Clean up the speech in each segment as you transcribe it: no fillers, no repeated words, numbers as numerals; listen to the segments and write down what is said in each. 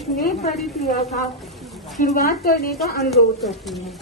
इस नई प्रक्रिया का शुरुआत करने का अनुरोध करती हूँ।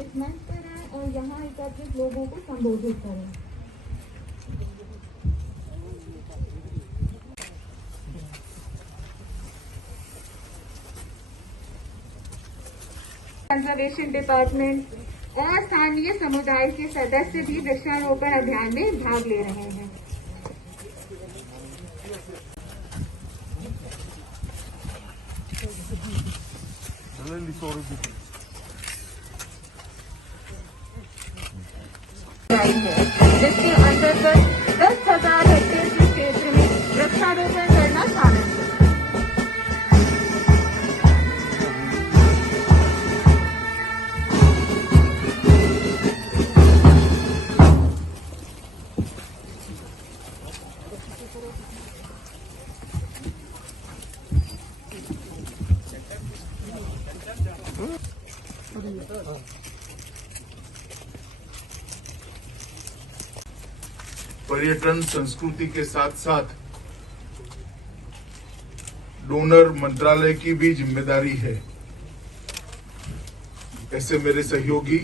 इस मंच पर आए और यहाँ एकत्रित लोगों को संबोधित करें। कंजर्वेशन डिपार्टमेंट और स्थानीय समुदाय के सदस्य भी वृक्षारोपण अभियान में भाग ले रहे हैं। जिसके अंतर्गत 10,000 हेक्टेयर के क्षेत्र में वृक्षारोपण करना शामिल है। पर्यटन संस्कृति के साथ साथ डोनर मंत्रालय की भी जिम्मेदारी है। ऐसे मेरे सहयोगी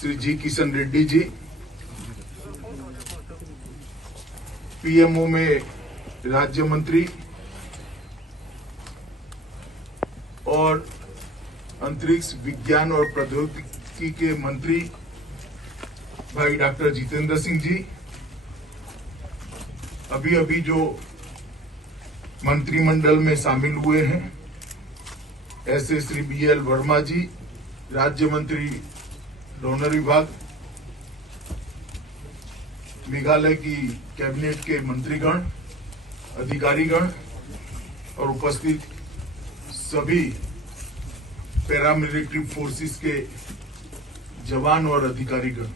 श्री जी किशन रेड्डी जी, पीएमओ में राज्य मंत्री और अंतरिक्ष विज्ञान और प्रौद्योगिकी के मंत्री भाई डॉक्टर जितेंद्र सिंह जी, अभी अभी जो मंत्रिमंडल में शामिल हुए हैं ऐसे श्री BL वर्मा जी, राज्य मंत्री डोनर विभाग, मेघालय की कैबिनेट के मंत्रीगण, अधिकारीगण और उपस्थित सभी पैरामिलिट्री फोर्सेस के जवान और अधिकारीगण,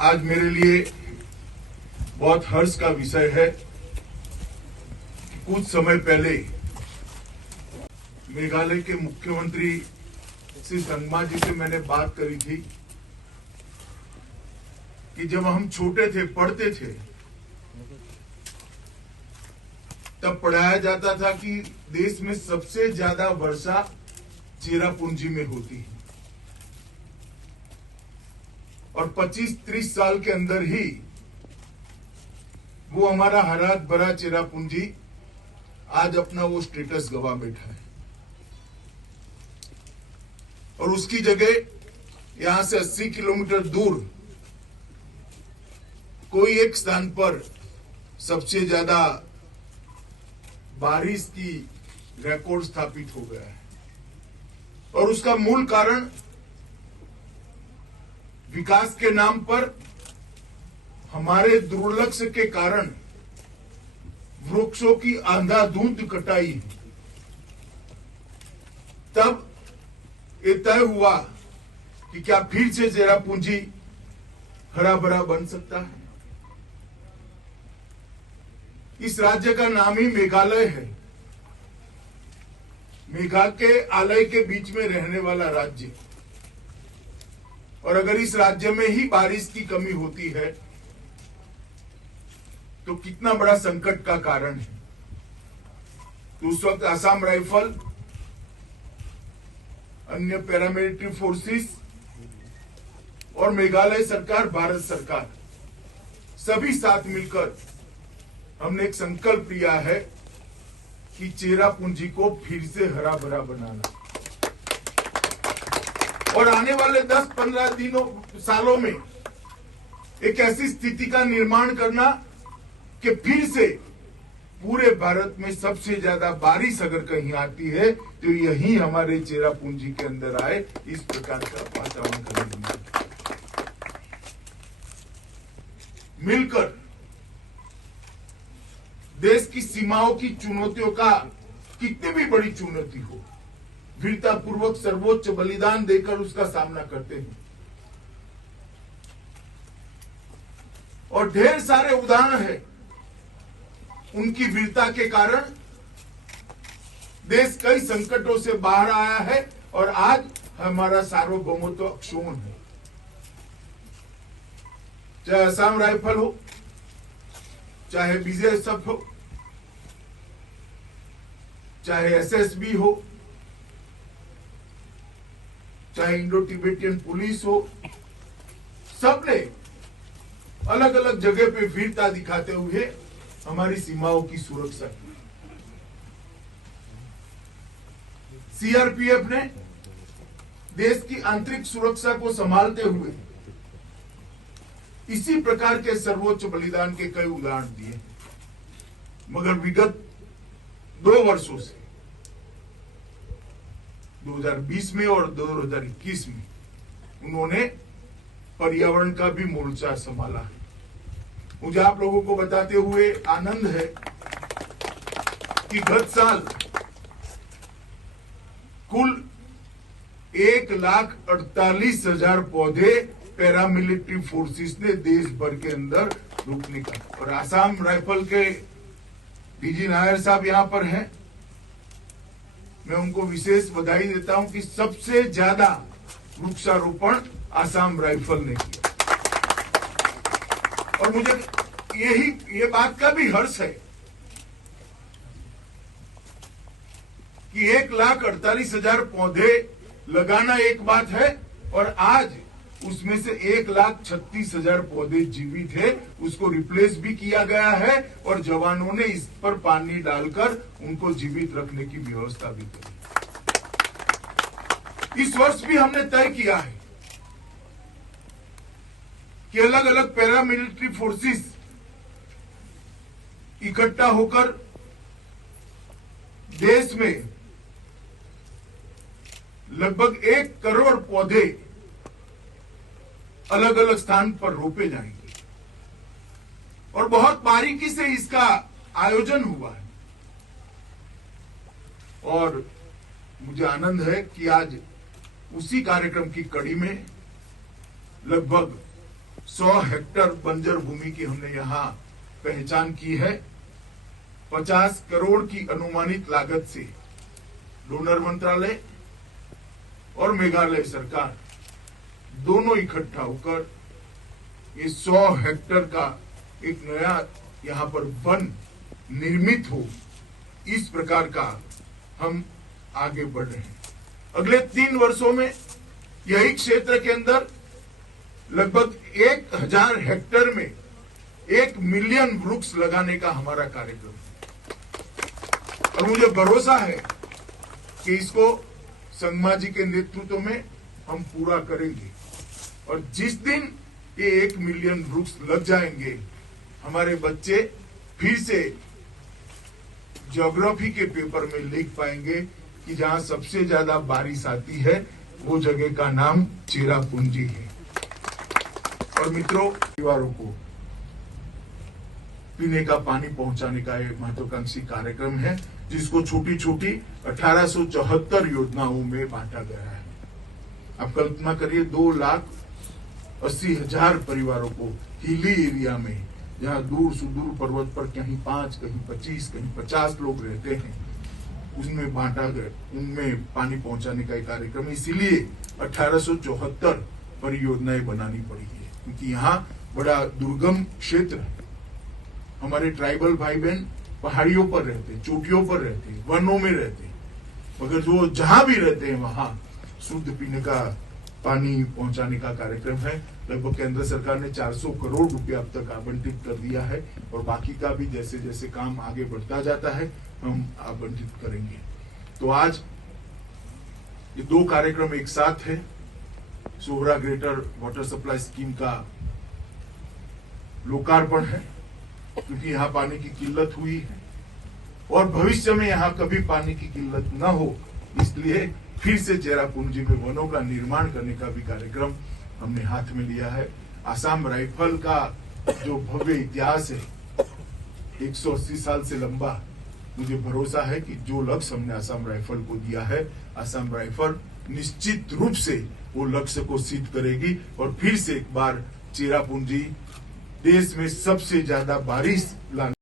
आज मेरे लिए बहुत हर्ष का विषय है कि कुछ समय पहले मेघालय के मुख्यमंत्री श्री संगमा जी से मैंने बात करी थी कि जब हम छोटे थे, पढ़ते थे, तब पढ़ाया जाता था कि देश में सबसे ज्यादा वर्षा चेरापूंजी में होती है और 25-30 साल के अंदर ही वो हमारा हरा भरा चेरापूंजी आज अपना वो स्टेटस गवा बैठा है और उसकी जगह यहां से 80 किलोमीटर दूर कोई एक स्थान पर सबसे ज्यादा बारिश की रिकॉर्ड स्थापित हो गया है और उसका मूल कारण विकास के नाम पर हमारे दुर्लक्ष्य के कारण वृक्षों की अंधाधुंध कटाई। तब ये तय हुआ कि क्या फिर से चेरापूंजी हरा भरा बन सकता है। इस राज्य का नाम ही मेघालय है, मेघालय के बीच में रहने वाला राज्य, और अगर इस राज्य में ही बारिश की कमी होती है तो कितना बड़ा संकट का कारण है। तो उस वक्त असम राइफल, अन्य पैरामिलिट्री फोर्सेस और मेघालय सरकार, भारत सरकार, सभी साथ मिलकर हमने एक संकल्प लिया है कि चेरापूंजी को फिर से हरा भरा बनाना और आने वाले 10-15 सालों में एक ऐसी स्थिति का निर्माण करना कि फिर से पूरे भारत में सबसे ज्यादा बारिश अगर कहीं आती है तो यही हमारे चेरापूंजी के अंदर आए, इस प्रकार का वातावरण करेंगे। मिलकर देश की सीमाओं की चुनौतियों का कितनी भी बड़ी चुनौती हो, वीरता पूर्वक सर्वोच्च बलिदान देकर उसका सामना करते हैं। और ढेर सारे उदाहरण हैं, उनकी वीरता के कारण देश कई संकटों से बाहर आया है और आज हमारा सार्वभौमत्व अक्षुण्ण है। चाहे असम राइफल हो, चाहे बीजेएसएफ हो, चाहे एसएसबी हो, चाहे इंडो तिब्बतियन पुलिस हो, सबने अलग अलग जगह पे वीरता दिखाते हुए हमारी सीमाओं की सुरक्षा की। सीआरपीएफ ने देश की आंतरिक सुरक्षा को संभालते हुए इसी प्रकार के सर्वोच्च बलिदान के कई उदाहरण दिए। मगर विगत 2 वर्षों से 2020 में और 2021 में उन्होंने पर्यावरण का भी मोर्चा संभाला है। मुझे आप लोगों को बताते हुए आनंद है कि गत साल कुल 1,48,000 पौधे पैरामिलिट्री फोर्सेस ने देश भर के अंदर रोपने का। और आसाम राइफल के डीजी नायर साहब यहां पर हैं, मैं उनको विशेष बधाई देता हूं कि सबसे ज्यादा वृक्षारोपण आसाम राइफल ने किया। और मुझे ये बात का भी हर्ष है कि 1,48,000 पौधे लगाना एक बात है और आज उसमें से 1,36,000 पौधे जीवित है, उसको रिप्लेस भी किया गया है और जवानों ने इस पर पानी डालकर उनको जीवित रखने की व्यवस्था भी की। इस वर्ष भी हमने तय किया है कि अलग अलग पैरामिलिट्री फोर्सेस इकट्ठा होकर देश में लगभग 1 करोड़ पौधे अलग अलग स्थान पर रोपे जाएंगे और बहुत बारीकी से इसका आयोजन हुआ है। और मुझे आनंद है कि आज उसी कार्यक्रम की कड़ी में लगभग 100 हेक्टेयर बंजर भूमि की हमने यहां पहचान की है। 50 करोड़ की अनुमानित लागत से डोनर मंत्रालय और मेघालय सरकार दोनों इकट्ठा होकर ये 100 हेक्टेयर का एक नया यहां पर वन निर्मित हो, इस प्रकार का हम आगे बढ़ रहे हैं। अगले 3 वर्षों में यही क्षेत्र के अंदर लगभग 1,000 हेक्टेयर में 1 मिलियन वृक्ष लगाने का हमारा कार्यक्रम है। और मुझे भरोसा है कि इसको संगमा जी के नेतृत्व में हम पूरा करेंगे। और जिस दिन ये 1 मिलियन वृक्ष लग जाएंगे, हमारे बच्चे फिर से ज्योग्राफी के पेपर में लिख पाएंगे कि जहां सबसे ज्यादा बारिश आती है वो जगह का नाम चेरापूंजी है। और मित्रों, परिवारों को पीने का पानी पहुंचाने का एक महत्वाकांक्षी कार्यक्रम है, जिसको छोटी छोटी 1874 योजनाओं में बांटा गया है। आप कल्पना करिए, 2,80,000 परिवारों को हिली एरिया में, जहां दूर सुदूर पर्वत पर कहीं 5, कहीं 25, कहीं 50 लोग रहते हैं, उसमें बांटा गया, उनमें पानी पहुंचाने का एक कार्यक्रम। इसीलिए 1874 परियोजनाएं बनानी पड़ी है, क्योंकि यहाँ बड़ा दुर्गम क्षेत्र है। हमारे ट्राइबल भाई बहन पहाड़ियों पर रहते हैं, चोटियों पर रहते हैं, वनों में रहते हैं, मगर जो जहां भी रहते हैं वहां शुद्ध पीने का पानी पहुंचाने का कार्यक्रम है। लगभग केंद्र सरकार ने 400 करोड़ रुपया अब तक आवंटित कर दिया है और बाकी का भी जैसे जैसे काम आगे बढ़ता जाता है हम आवंटित करेंगे। तो आज ये 2 कार्यक्रम एक साथ है। Sohra greater water supply scheme का लोकार्पण है, क्योंकि यहाँ पानी की किल्लत हुई है और भविष्य में यहाँ कभी पानी की किल्लत न हो, इसलिए फिर से चेरापूंजी में वनों का निर्माण करने का भी कार्यक्रम हमने हाथ में लिया है। आसाम राइफल का जो भव्य इतिहास है, 180 साल से लंबा, मुझे भरोसा है कि जो लक्ष्य हमने असम राइफल को दिया है, असम राइफल निश्चित रूप से वो लक्ष्य को सिद्ध करेगी और फिर से एक बार चेरापूंजी देश में सबसे ज्यादा बारिश लाने